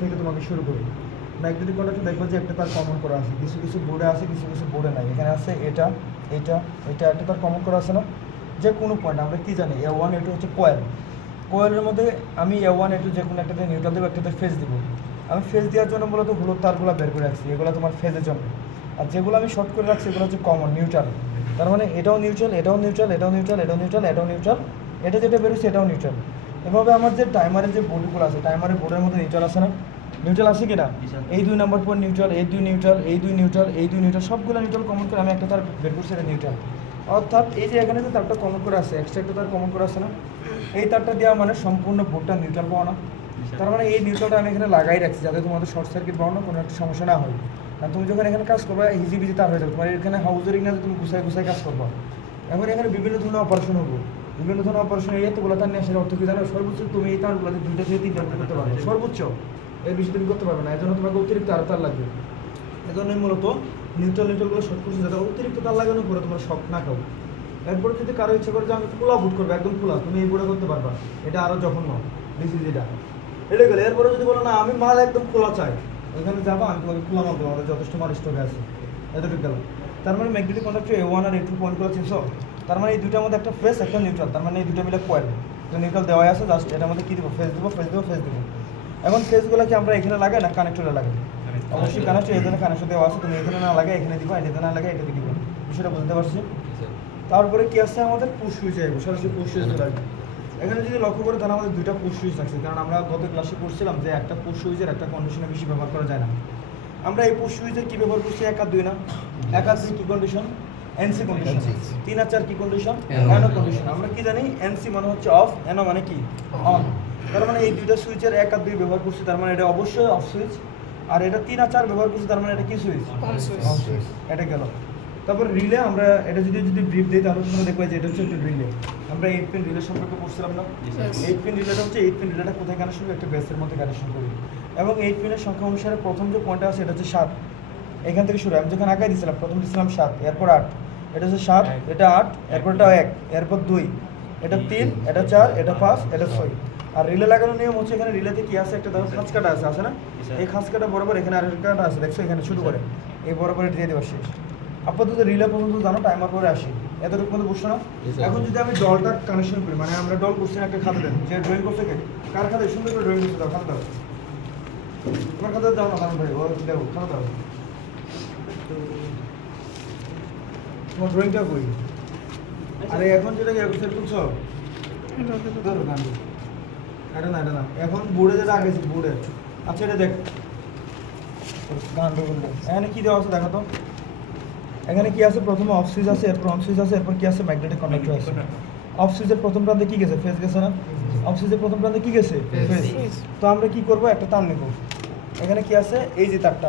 থেকে তোমাকে শুরু করি। ম্যাগনেটিক কন্ডাক্টর দেখব যে একটা তার কমন করা আছে। কিছু কিছু বোর্ডে আছে, কিছু কিছু বোর্ডে নাই। এখানে আছে এটা এটা এটা একটা তার কমন করা আছে না? যে কোনো পয়েন্ট আমরা কী জানি? এ ওয়ান এ টু হচ্ছে কয়েল কোয়েলের মধ্যে আমি এ ওয়ান এ টু যে কোনো একটাতে নিউট্রাল দেবো, একটাতে ফেজ দিব। আমি ফেজ দেওয়ার জন্য মূলত হলুদ তারগুলো বের করে রাখছি। এগুলো তোমার ফেজের জন্য। আর যেগুলো আমি শর্ট করে রাখছি, এগুলো হচ্ছে কমন নিউট্রাল তার মানে এটাও নিউট্রাল এটাও নিউট্রাল এটাও নিউট্রাল এটাও নিউট্রাল এটাও নিউট্রাল এটা যেটা বেরোচ্ছে, এটাও নিউট্রাল এভাবে আমার যে টাইমারের যে বোর্ডগুলো আছে টাইমারের বোর্ডের মধ্যে নিউট্রাল আছে না? নিউট্রাল আছে কি না এই দুই নাম্বার পর নিউট্রাল এই দুই নিউট্রাল এই দুই নিউট্রাল এই দুই নিউট্রাল সবগুলো নিউট্রাল কমন করে আমি একটা তার বের করছি এটা নিউট্রাল অর্থাৎ এই যে এখানে যে তারটা কমন করে আছে এক্সট্রা একটা তার কমন করে আছে না এই তারটা দেওয়া মানে সম্পূর্ণ বোর্ডটা নিউট্রাল পাওয়া না। তার মানে এই নিউট্রালটা আমি এখানে লাগাই রাখছি যাতে তোমাদের শর্ট সার্কিট পাও না কোনো একটা সমস্যা না হয়। আর তুমি যখন এখানে কাজ করবে হিজি বিজি তার হয়ে যাবে। তোমার এখানে হাউজারিং না তুমি গুছাই গুছাই কাজ করবা। এখন এখানে বিভিন্ন ধরনের অপারেশন হব। বিভিন্ন ধরনের অপারেশন এতগুলো তার নিয়ে আসার অর্থ কি জানো? সর্বোচ্চ তুমি এই তারগুলোতে দুইটা থেকে তিনটা করতে পারবে। সর্বোচ্চ এর বেশি তুমি করতে পারবে না। এই জন্য তোমাকে অতিরিক্ত আরও তার লাগবে। এই এজন্যই মূলত নিউট্রাল নিউট্রালগুলো শর্ট করছে, যাতে অতিরিক্ত তার লাগানোর পরে তোমার শখ না খাও। এরপরে যদি কারও ইচ্ছে করে যে আমি খোলা বুট করব, একদম খোলা তুমি এই করতে পারবা। এটা আরও জঘন্য দিস ইজ এটা এটা গেলে এরপরে যদি বলো, না, আমি মাল একদম খোলা চাই, ওইখানে যাব, আমি তোমাকে খোলা মাল দেবো যথেষ্ট মাল স্টকে আছে। এতটুকু গেল। তার মানে ম্যাগনেটিক কন্ডাক্টর এ ওয়ান আর এ টু পয়েন্ট করে চিনছো তার মানে এই দুটার মধ্যে একটা ফেস একটা নিউট্রাল তার মানে এই দুটো মিলে কয়েল এটা নিউট্রাল দেওয়াই আছে জাস্ট এটার মধ্যে কী দেবো? ফেস দেবো ফেস দেবো ফেস দেবো। এখন ফেসগুলো কি আমরা এখানে লাগাই না কানেক্টরে লাগাই? অবশ্যই কানেক্টর এই জন্য কানেকশন দেওয়া আছে। তুমি এখানে না লাগাই এখানে দিবা এটাতে না লাগাই এটাতে দিবা। বিষয়টা বুঝতে পারছি? তারপরে কি আছে আমাদের? পুশ সুইচ আসবে সরাসরি পুশ সুইচ আসবে এখানে যদি লক্ষ্য করে তাহলে আমাদের দুইটা পুশ সুইচ আছে কারণ আমরা গত ক্লাসে পড়ছিলাম যে একটা পুশ সুইচের একটা কন্ডিশনে বেশি ব্যবহার করা যায় না। আমরা এই পুশ সুইচের কি ব্যবহার করছি? এক আর দুই না? এক আর দুই কি কন্ডিশন এনসি কন্ডিশন তিন আর চার কি কন্ডিশন এনো কন্ডিশন আমরা কি জানি এনসি মানে হচ্ছে অফ এনো মানে কি? অন তার মানে এই দুইটা সুইচের এক আর দুই ব্যবহার করছি তার মানে এটা অবশ্যই অফ সুইচ আর এটা তিন আর চার ব্যবহার করছি তার মানে এটা কি সুইচ. অন সুইচ এটা গেল। তারপর রিলে আমরা এটা যদি যদি ব্রিফ দিই তাহলে তোমরা দেখবে যে এটা হচ্ছে একটা রিলে আমরা এইট পিন রিলে সম্পর্কে পড়ছিলাম না. এইট পিন রিলেটা হচ্ছে এইট পিন রিলেটা কোথায় কানেকশন করি? একটা বেসের মধ্যে কানেকশন করি। এবং এইট পিনের সংখ্যা অনুসারে প্রথম যে পয়েন্টটা আছে এটা হচ্ছে সাত। এখান থেকে শুরু আমি যখন আগে দিয়েছিলাম প্রথম দিয়েছিলাম সাত এরপর আট। এটা হচ্ছে সাত এটা আট এরপর এটা এক এরপর দুই। এটা তিন এটা চার এটা পাঁচ এটা ছয়। আর রিলে লাগানোর নিয়ম হচ্ছে এখানে রিলেতে কি আছে? একটা ধরো খাঁচ কাটা আছে আছে না? এই খাঁচ কাটা বরাবর এখানে আরেকটা কাটা আছে দেখছ? এখানে শুরু করে। এই বরাবর দিয়ে দেওয়া শেষ। আপাতত রিলে পর্যন্ত জানো টাইমার পরে আসি। এতটুকু মধ্যে বুঝছ না? এখন যদি আমি ডলটা কানেকশন করি মানে আমরা ডল করছি একটা খাতা দেন। যে ড্রয়িং করছে কে? কার খাতা? সুন্দর করে ড্রয়িং করতে দাও খাতা দাও। তোমার খাতা দাও না ভাই ও দেবো খাতা দাও। তোমার ড্রয়িংটা কই? আরে এখন যেটা ইয়ে করছে তুলছো ধরো গান এটা না। এটা না এখন বোর্ডে যেটা আগেছি বোর্ডে আচ্ছা এটা দেখ। গান এখানে কি দেওয়া আছে দেখো তো। এখানে কি আছে? প্রথমে অফ সুইচ আছে এরপর অন সুইচ আছে এরপর কি আছে? ম্যাগনেটিক কন্ডাক্টর আছে। অফ সুইচের প্রথম প্রান্তে কি গেছে? ফেজ গেছে না? অফ সুইচের প্রথম প্রান্তে কি গেছে. ফেজ তো আমরা কি করব? একটা তার নেব। এখানে কি আছে? এই যে তারটা।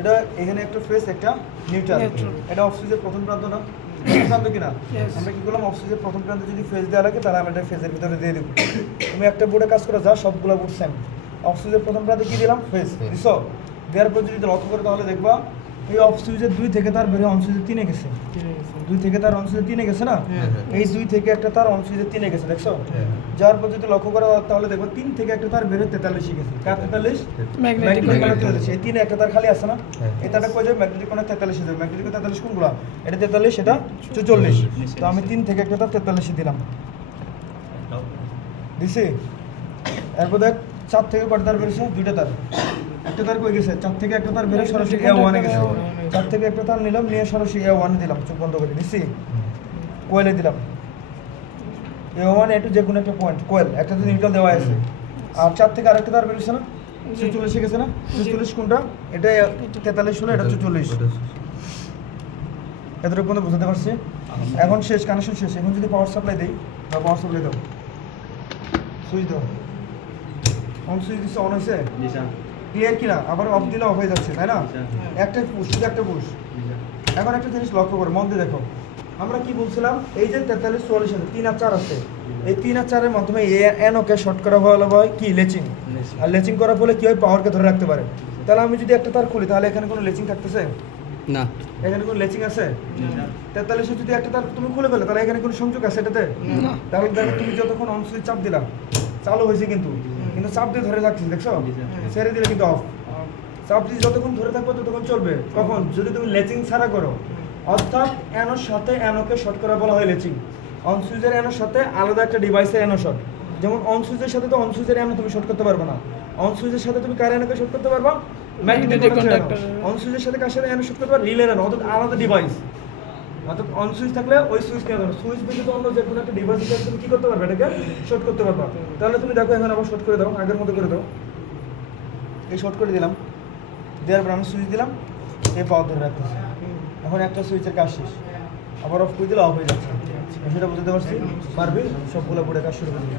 এটা এখানে একটা ফ্রেশ একটা নিউট্রাল এটা অক্সিজেনের প্রথম প্রান্ত না? প্রথম প্রান্ত কিনা. আমরা কি করলাম অফ প্রথম প্রান্তে যদি ফেজ দেওয়া লাগে তাহলে আমরা এটা ফেজের ভিতরে দিয়ে দেবো। তুমি একটা বোর্ডে কাজ করে যা সবগুলো বোর্ড সেম অফ প্রথম প্রান্তে কি দিলাম? ফেজ. দিছো দেওয়ার পর যদি লক্ষ্য করে তাহলে দেখবা এই অফ সুইচের দুই থেকে তার বেরিয়ে অন সুইচের তিনে গেছে। দুই থেকে তার অন সুইচের তিনে গেছে না? হ্যাঁ, হ্যাঁ। এই দুই থেকে একটা তার অন সুইচের তিনে গেছে দেখছ? হ্যাঁ। যার পর যদি লক্ষ্য করা হয় তাহলে দেখব তিন থেকে একটা তার বেরোয় তেতাল্লিশে গেছে। কার তেতাল্লিশ. তেতাল্লিশ। এই তিনে একটা তার খালি আছে না। এই তারটা কই যাবে ম্যাগনেটিক কন্ডাক্ট তেতাল্লিশে যাবে ম্যাগনেটিক তেতাল্লিশ কোনগুলা? এটা তেতাল্লিশ এটা চুচল্লিশ। তো আমি তিন থেকে একটা তার তেতাল্লিশে দিলাম। দিছি? এরপর দেখ চার থেকে কটা তার বেরোছে দুইটা তার। একটা তার কই গেছে? চার থেকে একটা তার বেরো সরাসরি এ ওয়ানে গেছে। চার থেকে একটা তার নিলাম নিয়ে সরাসরি এ ওয়ানে দিলাম চোখ বন্ধ করে দিছি। কোয়েলে দিলাম। এ ওয়ান এ টু যে কোনো একটা পয়েন্ট কোয়েল একটা তো নিউট্রাল দেওয়া আছে। আর চার থেকে আরেকটা তার বেরোছে না। চুচল্লিশে গেছে না? চুচল্লিশ কোনটা? এটা তেতাল্লিশ হলো এটা চুচল্লিশ। এতটুকু পর্যন্ত বুঝতে পারছি? এখন শেষ কানেকশন শেষ। এখন যদি পাওয়ার সাপ্লাই দেই বা পাওয়ার সাপ্লাই দাও। সুইচ দাও। অন সুইচ দিচ্ছে অন হয়েছে? জি স্যার ক্লিয়ার কিনা আবার অফ দিলে অফ হয়ে যাচ্ছে তাই না? একটা পুশ শুধু একটা পুশ স্যার এখন একটা জিনিস লক্ষ্য করো মন দিয়ে দেখো। আমরা কি বলছিলাম? এই যে তেতাল্লিশ চুয়াল্লিশ আছে তিন আর চার আছে। এই তিন আর চারের মাধ্যমে এ এন ওকে শর্ট করা হলো হয় কি? লেচিং। আর লেচিং করার ফলে কি হয়? পাওয়ারকে ধরে রাখতে পারে। তাহলে আমি যদি একটা তার খুলি তাহলে এখানে কোনো লেচিং থাকতেছে? না। এখানে কোনো লেচিং আছে? তেতাল্লিশে যদি একটা তার তুমি খুলে ফেলে তাহলে এখানে কোনো সংযোগ আছে এটাতে? তাহলে দেখো তুমি যতক্ষণ অন সুইচ চাপ দিলাম চালু হয়েছে কিন্তু। কিন্তু চাপ দিয়ে ধরে রাখছিস দেখছ? ছেড়ে দিলে কিন্তু অফ চাপ দিয়ে যতক্ষণ ধরে থাকবে ততক্ষণ চলবে। কখন? যদি তুমি লেচিং ছাড়া করো অর্থাৎ অ্যানোর সাথে অ্যানোকে শর্ট করা বলা হয় লেচিং। অন সুইচের অ্যানোর সাথে আলাদা একটা ডিভাইসের অ্যানো শর্ট যেমন অন সুইচের সাথে তো অন সুইচের অ্যানো তুমি শর্ট করতে পারবে না। অন সুইচের সাথে তুমি কার অ্যানোকে শর্ট করতে পারবা? ম্যাগনেটিক। অন সুইচের সাথে কার সাথে অ্যানো শর্ট করতে পারবা? রিলের অ্যানো অর্থাৎ আলাদা ডিভাইস অর্থাৎ অন সুইচ থাকলে ওই সুইচ নিয়ে যাবে। সুইচ ব্যতীত অন্য যে কোনো একটা ডিভাইস দিয়ে তুমি কি করতে পারবে? এটাকে শর্ট করতে পারবা। তাহলে তুমি দেখো এখন আবার শর্ট করে দাও, আগের মতো করে দাও। এই শর্ট করে দিলাম। দেওয়ার পর আমি সুইচ দিলাম, এই পাওয়ার ধরে রাখতেছি। এখন একটা সুইচের কাজ শেষ। আবার অফ করে দিলে অফ হয়ে যাচ্ছে। সেটা বুঝতে পারছি? পারবি? সবগুলো পড়ে কাজ শুরু করে দিবি